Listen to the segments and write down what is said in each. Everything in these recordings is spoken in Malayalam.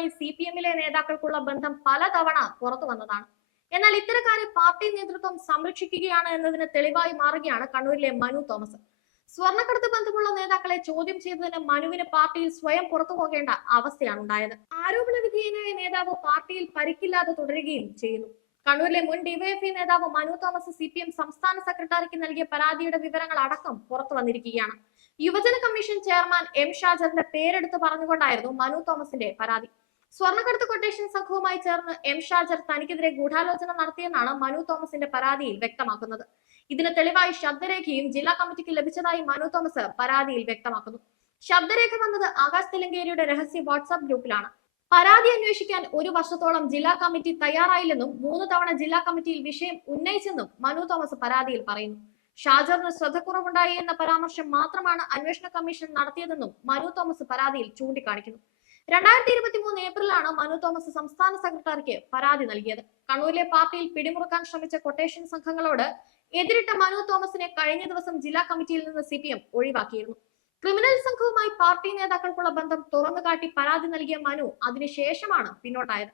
സംഘവുമായി CPM-ലെ നേതാക്കൾക്കുള്ള ബന്ധം പലതവണ പുറത്തു വന്നതാണ്. എന്നാൽ ഇത്തരക്കാരെ പാർട്ടി നേതൃത്വം സംരക്ഷിക്കുകയാണ് എന്നതിന് തെളിവായി മാറുകയാണ് കണ്ണൂരിലെ മനു തോമസ്. സ്വർണ്ണക്കടത്ത് ബന്ധമുള്ള നേതാക്കളെ ചോദ്യം ചെയ്തതിന് മനുവിന് പാർട്ടിയിൽ സ്വയം പുറത്തു പോകേണ്ട അവസ്ഥയാണ് ഉണ്ടായത്. ആരോപണ വിധേയനായ നേതാവ് പാർട്ടിയിൽ പരിക്കില്ലാതെ തുടരുകയും ചെയ്യുന്നു. കണ്ണൂരിലെ മുൻ ഡിവൈഎഫ്ഐ നേതാവ് മനു തോമസ് CPM സംസ്ഥാന സെക്രട്ടറിക്ക് നൽകിയ പരാതിയുടെ വിവരങ്ങൾ അടക്കം പുറത്തു വന്നിരിക്കുകയാണ്. യുവജന കമ്മീഷൻ ചെയർമാൻ M ഷാജറിന്റെ പേരെടുത്ത് പറഞ്ഞുകൊണ്ടായിരുന്നു മനു തോമസിന്റെ പരാതി. സ്വർണ്ണക്കടത്ത് കൊട്ടേഷൻ സംഘവുമായി ചേർന്ന് M ഷാജർ തനിക്കെതിരെ ഗൂഢാലോചന നടത്തിയെന്നാണ് മനു തോമസിന്റെ പരാതിയിൽ വ്യക്തമാക്കുന്നത്. ഇതിന് തെളിവായി ശബ്ദരേഖയും ജില്ലാ കമ്മിറ്റിക്ക് ലഭിച്ചതായി മനു തോമസ് പരാതിയിൽ വ്യക്തമാക്കുന്നു. ശബ്ദരേഖ വന്നത് ആകാശ് തിലങ്കേരിയുടെ രഹസ്യ വാട്സാപ്പ് ഗ്രൂപ്പിലാണ്. പരാതി അന്വേഷിക്കാൻ ഒരു വർഷത്തോളം ജില്ലാ കമ്മിറ്റി തയ്യാറായില്ലെന്നും 3 തവണ ജില്ലാ കമ്മിറ്റിയിൽ വിഷയം ഉന്നയിച്ചെന്നും മനു തോമസ് പരാതിയിൽ പറയുന്നു. ഷാജറിന് ശ്രദ്ധക്കുറവുണ്ടായി എന്ന പരാമർശം മാത്രമാണ് അന്വേഷണ കമ്മീഷൻ നടത്തിയതെന്നും മനു തോമസ് പരാതിയിൽ ചൂണ്ടിക്കാണിക്കുന്നു. 2023 ഏപ്രിലാണ് മനു തോമസ് സംസ്ഥാന സെക്രട്ടറിക്ക് പരാതി നൽകിയത്. കണ്ണൂരിലെ പാർട്ടിയിൽ പിടിമുറുക്കാൻ ശ്രമിച്ച കൊട്ടേഷൻ സംഘങ്ങളോട് എതിരിട്ട മനു തോമസിനെ കഴിഞ്ഞ ദിവസം ജില്ലാ കമ്മിറ്റിയിൽ നിന്ന് CPM ഒഴിവാക്കിയിരുന്നു. ക്രിമിനൽ സംഘവുമായി പാർട്ടി നേതാക്കൾക്കുള്ള ബന്ധം തുറന്നുകാട്ടി പരാതി നൽകിയ മനു അതിനുശേഷമാണ് പിന്നോട്ടായത്.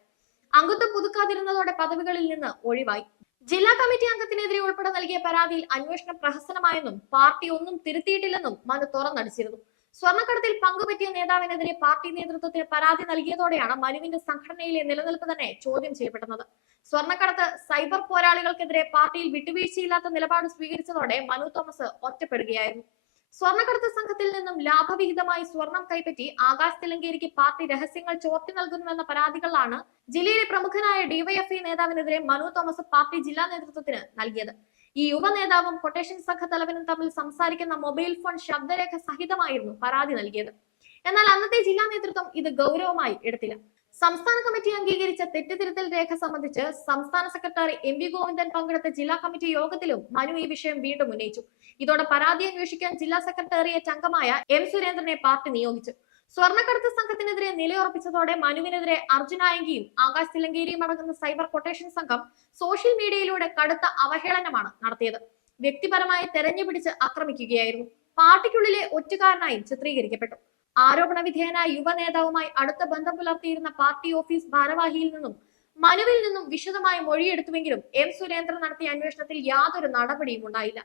അംഗത്വം പുതുക്കാതിരുന്നതോടെ പദവികളിൽ നിന്ന് ഒഴിവായി. ജില്ലാ കമ്മിറ്റി അംഗത്തിനെതിരെ ഉൾപ്പെടെ നൽകിയ പരാതിയിൽ അന്വേഷണം പ്രഹസനമായെന്നും പാർട്ടി ഒന്നും തിരുത്തിയിട്ടില്ലെന്നും മനു തുറന്നടിച്ചിരുന്നു. സ്വർണ്ണക്കടത്തിൽ പങ്കുപറ്റിയ നേതാവിനെതിരെ പാർട്ടി നേതൃത്വത്തിന് പരാതി നൽകിയതോടെയാണ് മനുവിന്റെ സംഘടനയിലെ നിലനിൽപ്പ് തന്നെ ചോദ്യം ചെയ്യപ്പെടുന്നത്. സ്വർണ്ണക്കടത്ത് സൈബർ പോരാളികൾക്കെതിരെ പാർട്ടിയിൽ വിട്ടുവീഴ്ചയില്ലാത്ത നിലപാട് സ്വീകരിച്ചതോടെ മനു തോമസ് ഒറ്റപ്പെടുകയായിരുന്നു. സ്വർണ്ണക്കടത്ത് സംഘത്തിൽ നിന്നും ലാഭവിഹിതമായി സ്വർണം കൈപ്പറ്റി ആകാശ് തിലങ്കേരിക്ക് പാർട്ടി രഹസ്യങ്ങൾ ചോർത്തി നൽകുന്നുവെന്ന പരാതികളാണ് ജില്ലയിലെ പ്രമുഖനായ ഡിവൈഎഫ്ഐ നേതാവിനെതിരെ മനു തോമസ് പാർട്ടി ജില്ലാ നേതൃത്വത്തിന് നൽകിയത്. ഈ യുവ നേതാവും കൊട്ടേഷൻ സംഘ തലവനും തമ്മിൽ സംസാരിക്കുന്ന മൊബൈൽ ഫോൺ ശബ്ദരേഖ സഹിതമായിരുന്നു പരാതി നൽകിയത്. എന്നാൽ അന്നത്തെ ജില്ലാ നേതൃത്വം ഇത് ഗൗരവമായി എടുത്തില്ല. സംസ്ഥാന കമ്മിറ്റി അംഗീകരിച്ച തെറ്റുതിരുത്തൽ രേഖ സംബന്ധിച്ച് സംസ്ഥാന സെക്രട്ടറി MV ഗോവിന്ദൻ പങ്കെടുത്ത ജില്ലാ കമ്മിറ്റി യോഗത്തിലും മനു ഈ വിഷയം വീണ്ടും ഉന്നയിച്ചു. ഇതോടെ പരാതി അന്വേഷിക്കാൻ ജില്ലാ സെക്രട്ടേറിയറ്റ് അംഗമായ M സുരേന്ദ്രനെ പാർട്ടി നിയോഗിച്ചു. സ്വർണ്ണക്കടത്ത് സംഘത്തിനെതിരെ നിലയുറപ്പിച്ചതോടെ മനുവിനെതിരെ അർജുനായങ്കിയും ആകാശ് തിലങ്കേരിയും അടങ്ങുന്ന സൈബർ കൊട്ടേഷൻ സംഘം സോഷ്യൽ മീഡിയയിലൂടെ കടുത്ത അവഹേളനമാണ് നടത്തിയത്. വ്യക്തിപരമായി തെരഞ്ഞുപിടിച്ച് ആക്രമിക്കുകയായിരുന്നു. പാർട്ടിക്കുള്ളിലെ ഒറ്റുകാരനായും ചിത്രീകരിക്കപ്പെട്ടു. ആരോപണ വിധേയനായ യുവ നേതാവുമായി അടുത്ത ബന്ധം പുലർത്തിയിരുന്ന പാർട്ടി ഓഫീസ് ഭാരവാഹിയിൽ നിന്നും മനുവിൽ നിന്നും വിശദമായ മൊഴിയെടുത്തുവെങ്കിലും M സുരേന്ദ്രൻ നടത്തിയ അന്വേഷണത്തിൽ യാതൊരു നടപടിയും ഉണ്ടായില്ല.